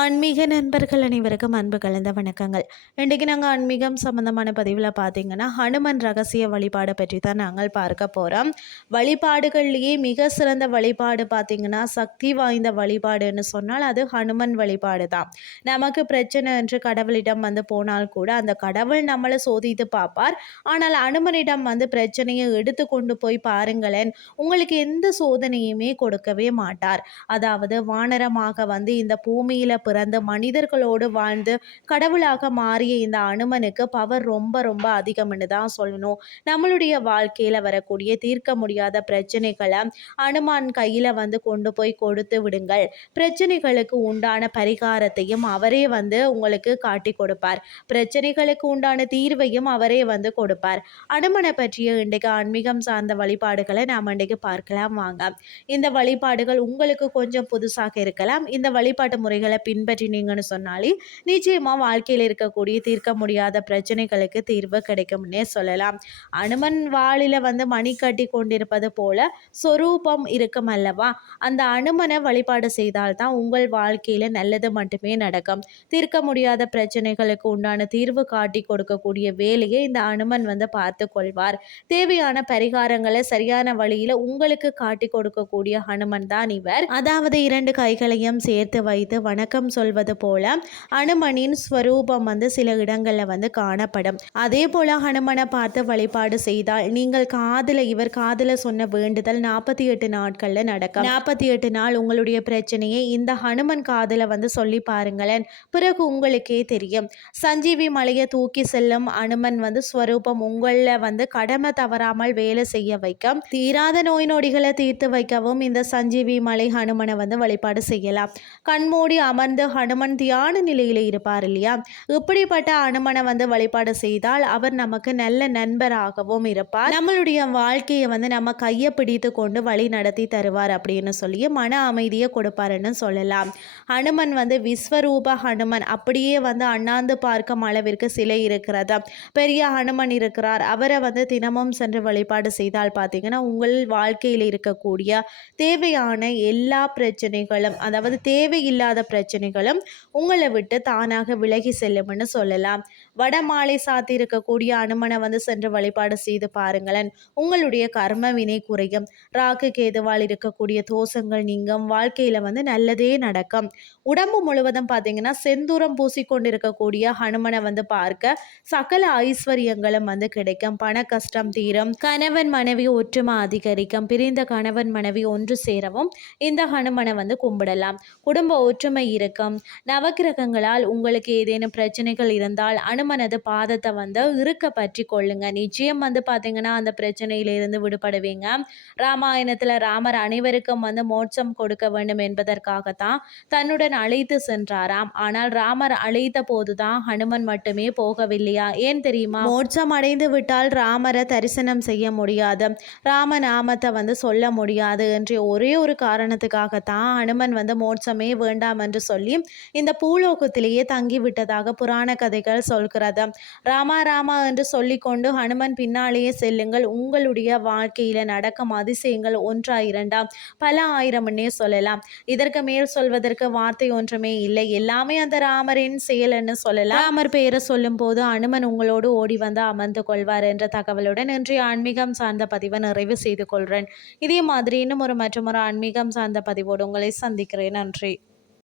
ஆன்மீக நண்பர்கள் அனைவருக்கும் அன்பு கலந்த வணக்கங்கள். இன்றைக்கு நாங்கள் ஆன்மீகம் சம்மந்தமான பதிவில் பார்த்தீங்கன்னா ஹனுமன் ரகசிய வழிபாடை பற்றி தான் நாங்கள் பார்க்க போகிறோம் வழிபாடுகள்லேயே மிக சிறந்த வழிபாடு பார்த்திங்கன்னா சக்தி வாய்ந்த வழிபாடுன்னு சொன்னால் அது ஹனுமன் வழிபாடு தான். நமக்கு பிரச்சனை என்று கடவுளிடம் வந்து போனால் கூட அந்த கடவுள் நம்மளை சோதித்து பார்ப்பார். ஆனால் அனுமனிடம் வந்து பிரச்சனையை எடுத்து கொண்டு போய் பாருங்களேன் உங்களுக்கு எந்த சோதனையுமே கொடுக்கவே மாட்டார். அதாவது வானரமாக வந்து இந்த பூமியில் பிறந்து மனிதர்களோடு வாழ்ந்து கடவுளாக மாறிய இந்த அனுமனுக்கு பவர் ரொம்ப ரொம்ப அதிகம்னு தான் சொல்லணும். நம்மளுடைய வாழ்க்கையில் வரக்கூடிய தீர்க்க முடியாத பிரச்சனைகளை அனுமான் கையில் வந்து கொண்டு போய் கொடுத்து விடுங்கள். பிரச்சனைகளுக்கு உண்டான பரிகாரத்தையும் அவரே வந்து உங்களுக்கு காட்டி கொடுப்பார். பிரச்சனைகளுக்கு உண்டான தீர்வையும் அவரே வந்து கொடுப்பார். அனுமனை பற்றிய இன்றைக்கு ஆன்மீகம் சார்ந்த வழிபாடுகளை நாம் இன்றைக்கு பார்க்கலாம் வாங்க. இந்த வழிபாடுகள் உங்களுக்கு கொஞ்சம் புதுசாக இருக்கலாம். இந்த வழிபாட்டு முறைகளை பின்பற்றினீங்கன்னு சொன்னாலே நிச்சயமாக வாழ்க்கையில் இருக்கக்கூடிய தீர்க்க முடியாத பிரச்சனைகளுக்கு தீர்வு கிடைக்கும்னே சொல்லலாம். அனுமன் வாளில் வந்து மணி கட்டி கொண்டிருப்பது போல சொரூபம் இருக்கும் அல்லவா? அந்த அனுமனை வழிபாடு செய்தால் தான் உங்கள் வாழ்க்கையில் நல்லது மட்டுமே நடக்கும். தீர்க்க முடியாத பிரச்சனைகளுக்கு உண்டான தீர்வு காட்டி கொடுக்கக்கூடிய வேலையை இந்த அனுமன் வந்து பார்த்து கொள்வார். தேவையான பரிகாரங்களை சரியான வழியில் உங்களுக்கு காட்டி கொடுக்கக்கூடிய ஹனுமன் தான் இவர். அதாவது இரண்டு கைகளையும் சேர்த்து வைத்து வணக்கம் சொல்வது போல அனுமனின் ஸ்வரூபம் வந்து சில இடங்களில் வந்து காணப்படும். அதே போல ஹனுமனை பார்த்து வழிபாடு செய்தால் நீங்கள் காதில் இவர் காதில் சொன்ன வேண்டுதல் நாற்பத்தி எட்டு நாட்களில் நடக்கும். நாற்பத்தி எட்டு நாள் உங்களுடைய பிரச்சனையை இந்த ஹனுமன் காதில் வந்து சொல்லி பாருங்களேன். பிறகு உங்களுக்கே தெரியும். சஞ்சீவி மலையை தூக்கி செல்லும் அனுமன் வந்து ஸ்வரூபம் உங்களில் வந்து கடமை தவறாமல் வேலை செய்ய வைக்கும். தீராத நோய் நொடிகளை தீர்த்து வைக்கவும் இந்த சஞ்சீவி மலை ஹனுமனை வந்து வழிபாடு செய்யலாம். கண்மூடி அமர்ந்து வந்து ஹனுமன் தியான நிலையில் இருப்பார் இல்லையா? இப்படிப்பட்ட ஹனுமனை வந்து வழிபாடு செய்தால் அவர் நமக்கு நல்ல நண்பராகவும் இருப்பார். நம்மளுடைய வாழ்க்கையை வந்து நம்ம கையை பிடித்து கொண்டு வழி நடத்தி தருவார் அப்படின்னு சொல்லி மன அமைதியை கொடுப்பாருன்னு சொல்லலாம். ஹனுமன் வந்து விஸ்வரூப ஹனுமன். அப்படியே வந்து அண்ணாந்து பார்க்கும் அளவிற்கு சிலை இருக்கிறது. பெரிய ஹனுமன் இருக்கிறார். அவரை வந்து தினமும் சென்று வழிபாடு செய்தால் பார்த்தீங்கன்னா உங்கள் வாழ்க்கையில் இருக்கக்கூடிய தேவையான எல்லா பிரச்சனைகளும் அதாவது தேவையில்லாத பிரச்சனை பிரச்சனைகளும் உங்களை விட்டு தானாக விலகி செல்லும்னு சொல்லலாம். வடமாலை சாத்தி இருக்கக்கூடிய அனுமனை வந்து சென்று வழிபாடு செய்து பாருங்களேன். உங்களுடைய கர்ம வினை குறையும். ராக்கு கேதுவால் இருக்கக்கூடிய தோஷங்கள் நீங்கும். வாழ்க்கையில் வந்து நல்லதே நடக்கும். உடம்பு முழுவதும் பார்த்தீங்கன்னா செந்தூரம் பூசிக்கொண்டிருக்கக்கூடிய ஹனுமனை வந்து பார்க்க சகல ஐஸ்வர்யங்களும் வந்து கிடைக்கும். பண கஷ்டம் தீரும். கணவன் மனைவி ஒற்றுமை அதிகரிக்கும். பிரிந்த கணவன் மனைவி ஒன்று சேரவும் இந்த ஹனுமனை வந்து கும்பிடலாம். குடும்ப ஒற்றுமை இருக்கும் நவகிரகங்களால் உங்களுக்கு ஏதேனும் பிரச்சனைகள் இருந்தால் அனுமனது பாதத்தை வந்து இருக்க பற்றி கொள்ளுங்க. நிச்சயம் வந்து பார்த்தீங்கன்னா அந்த பிரச்சனையிலிருந்து விடுபடுவீங்க. ராமாயணத்தில் ராமர் அனைவருக்கும் வந்து மோட்சம் கொடுக்க வேண்டும் என்பதற்காகத்தான் தன்னுடன் அழைத்து சென்றாராம். ஆனால் ராமர் அழைத்த போதுதான் ஹனுமன் மட்டுமே போகவில்லையா? ஏன் தெரியுமா? மோட்சம் அடைந்து விட்டால் ராமரை தரிசனம் செய்ய முடியாது. ராமநாமத்தை வந்து சொல்ல முடியாது. என்ற ஒரே ஒரு காரணத்துக்காகத்தான் ஹனுமன் வந்து மோட்சமே வேண்டாம் என்று சொல்லி இந்த பூலோகத்திலேயே தங்கிவிட்டதாக புராண கதைகள் சொல்கிறது. ராமா ராமா என்று சொல்லிக்கொண்டு ஹனுமன் பின்னாலேயே செல்லுங்கள். உங்களுடைய வாழ்க்கையில் நடக்கும் அதிசயங்கள் ஒன்றா இரண்டா பல ஆயிரம்னே சொல்லலாம். இதற்கு மேல் சொல்வதற்கு வார்த்தை ஒன்றுமே இல்லை. எல்லாமே அந்த ராமரின் செயல்னு சொல்லலாம். ராமர் பெயரை சொல்லும் போது அனுமன் உங்களோடு ஓடி வந்து அமர்ந்து கொள்வார் என்ற தகவலுடன் இன்றைய ஆன்மீகம் சார்ந்த பதிவை நிறைவு செய்து கொள்கிறேன். இதே மாதிரி இன்னும் ஒரு மற்றும் ஒரு ஆன்மீகம் சார்ந்த பதிவோடு உங்களை சந்திக்கிறேன். நன்றி.